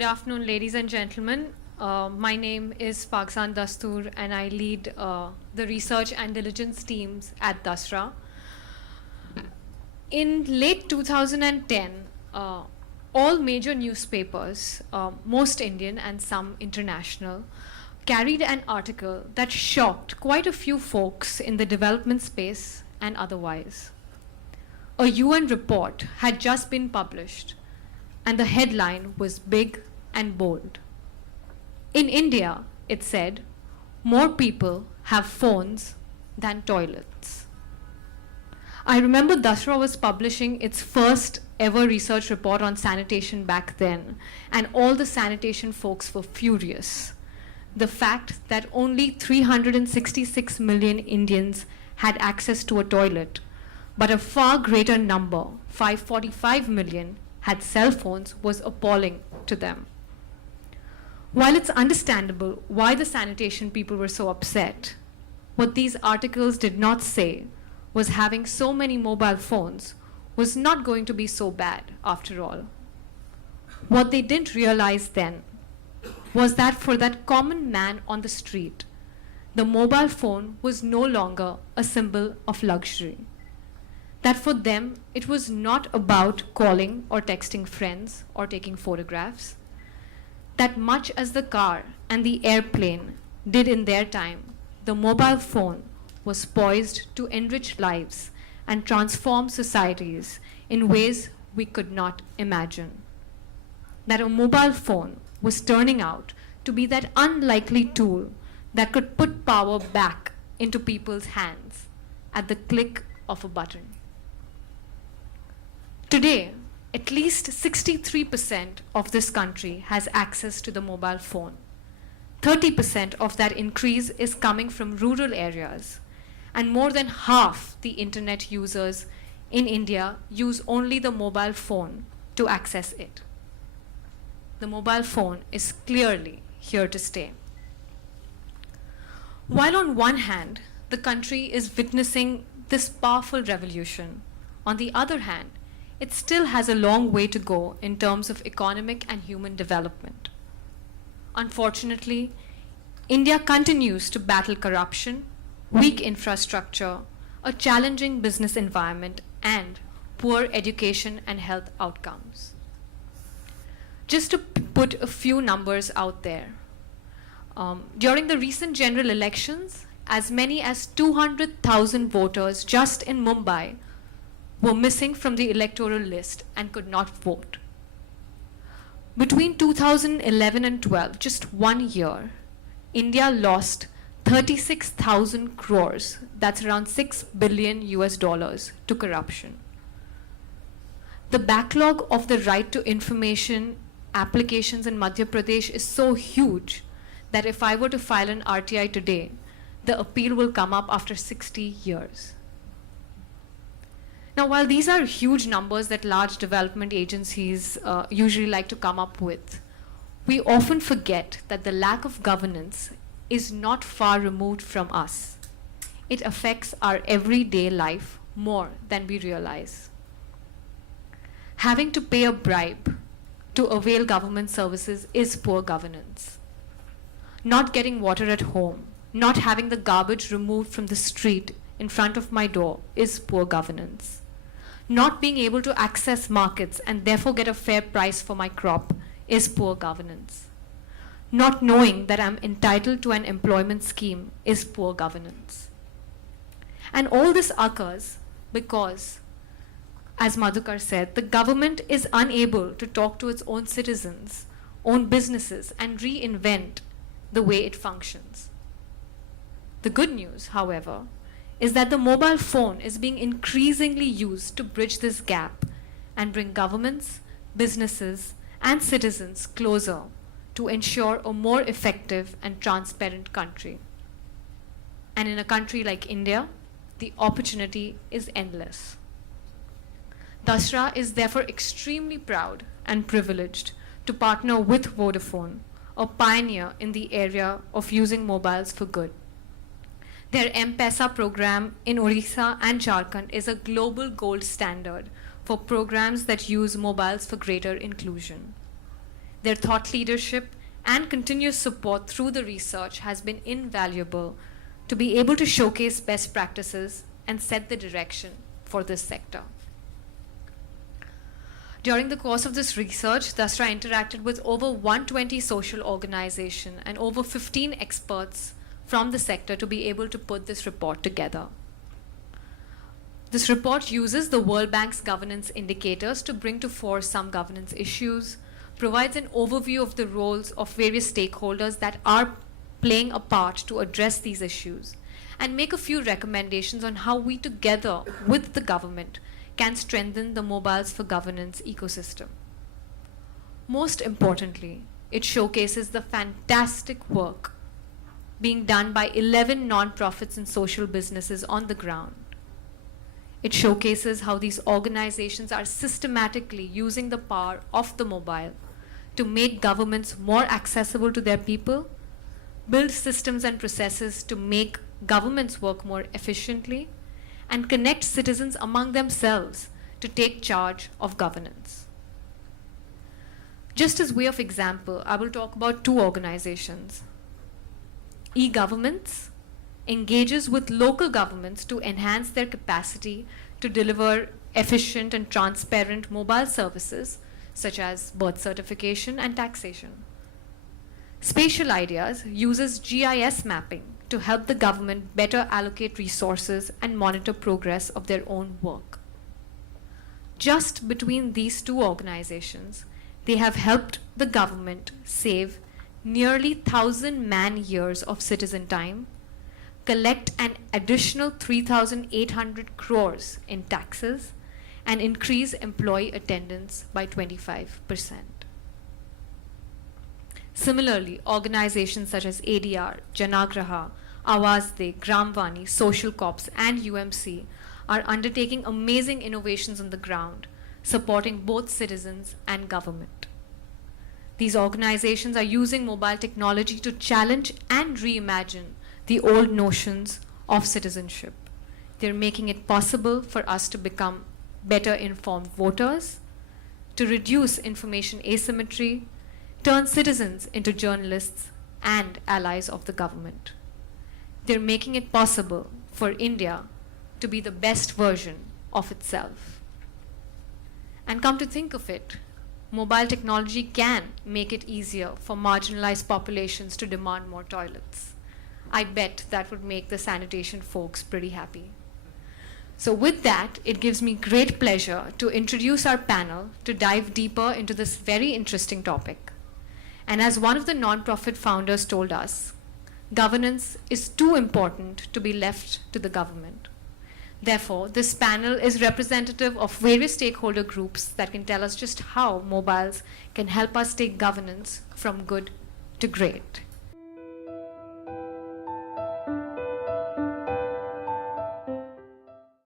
Good afternoon, ladies and gentlemen. My name is Pakzan Dastoor, and I lead the research and diligence teams at Dasra. In late 2010, all major newspapers, most Indian and some international, carried an article that shocked quite a few folks in the development space and otherwise. A UN report had just been published, and the headline was big and bold. In India, it said, more people have phones than toilets. I remember Dasra was publishing its first ever research report on sanitation back then, and all the sanitation folks were furious. The fact that only 366 million Indians had access to a toilet, but a far greater number, 545 million, had cell phones was appalling to them. While it's understandable why the sanitation people were so upset, what these articles did not say was having so many mobile phones was not going to be so bad after all. What they didn't realize then was that for that common man on the street, the mobile phone was no longer a symbol of luxury. That for them, it was not about calling or texting friends or taking photographs. That much as the car and the airplane did in their time, the mobile phone was poised to enrich lives and transform societies in ways we could not imagine. That a mobile phone was turning out to be that unlikely tool that could put power back into people's hands at the click of a button. Today, at least 63% of this country has access to the mobile phone. 30% of that increase is coming from rural areas, and more than half the internet users in India use only the mobile phone to access it. The mobile phone is clearly here to stay. While on one hand, the country is witnessing this powerful revolution, on the other hand, it still has a long way to go in terms of economic and human development. Unfortunately, India continues to battle corruption, weak infrastructure, a challenging business environment, and poor education and health outcomes. Just to put a few numbers out there, during the recent general elections, as many as 200,000 voters just in Mumbai were missing from the electoral list and could not vote. Between 2011 and 12, just 1 year, India lost 36,000 crores, that's around $6 billion to corruption. The backlog of the right to information applications in Madhya Pradesh is so huge that if I were to file an RTI today, the appeal will come up after 60 years. Now, while these are huge numbers that large development agencies usually like to come up with, we often forget that the lack of governance is not far removed from us. It affects our everyday life more than we realize. Having to pay a bribe to avail government services is poor governance. Not getting water at home, not having the garbage removed from the street in front of my door is poor governance. Not being able to access markets and therefore get a fair price for my crop is poor governance. Not knowing that I'm entitled to an employment scheme is poor governance. And all this occurs because, as Madhukar said, the government is unable to talk to its own citizens, own businesses, and reinvent the way it functions. The good news, however, is that the mobile phone is being increasingly used to bridge this gap and bring governments, businesses, and citizens closer to ensure a more effective and transparent country. And in a country like India, the opportunity is endless. Dasra is therefore extremely proud and privileged to partner with Vodafone, a pioneer in the area of using mobiles for good. Their M-Pesa program in Orissa and Jharkhand is a global gold standard for programs that use mobiles for greater inclusion. Their thought leadership and continuous support through the research has been invaluable to be able to showcase best practices and set the direction for this sector. During the course of this research, Dasra interacted with over 120 social organizations and over 15 experts from the sector to be able to put this report together. This report uses the World Bank's governance indicators to bring to fore some governance issues, provides an overview of the roles of various stakeholders that are playing a part to address these issues, and make a few recommendations on how we together with the government can strengthen the mobiles for governance ecosystem. Most importantly, it showcases the fantastic work being done by 11 non-profits and social businesses on the ground. It showcases how these organizations are systematically using the power of the mobile to make governments more accessible to their people, build systems and processes to make governments work more efficiently, and connect citizens among themselves to take charge of governance. Just as way of example, I will talk about two organizations. E-Governments engages with local governments to enhance their capacity to deliver efficient and transparent mobile services such as birth certification and taxation. Spatial Ideas uses GIS mapping to help the government better allocate resources and monitor progress of their own work. Just between these two organizations, they have helped the government save nearly 1,000 man-years of citizen time, collect an additional 3,800 crores in taxes, and increase employee attendance by 25%. Similarly, organizations such as ADR, Janagraha, Awazde, Gramvani, Social Corps, and UMC are undertaking amazing innovations on the ground, supporting both citizens and government. These organizations are using mobile technology to challenge and reimagine the old notions of citizenship. They're making it possible for us to become better informed voters, to reduce information asymmetry, turn citizens into journalists and allies of the government. They're making it possible for India to be the best version of itself. And come to think of it, mobile technology can make it easier for marginalized populations to demand more toilets. I bet that would make the sanitation folks pretty happy. So with that, it gives me great pleasure to introduce our panel to dive deeper into this very interesting topic. And as one of the nonprofit founders told us, governance is too important to be left to the government. Therefore, this panel is representative of various stakeholder groups that can tell us just how mobiles can help us take governance from good to great.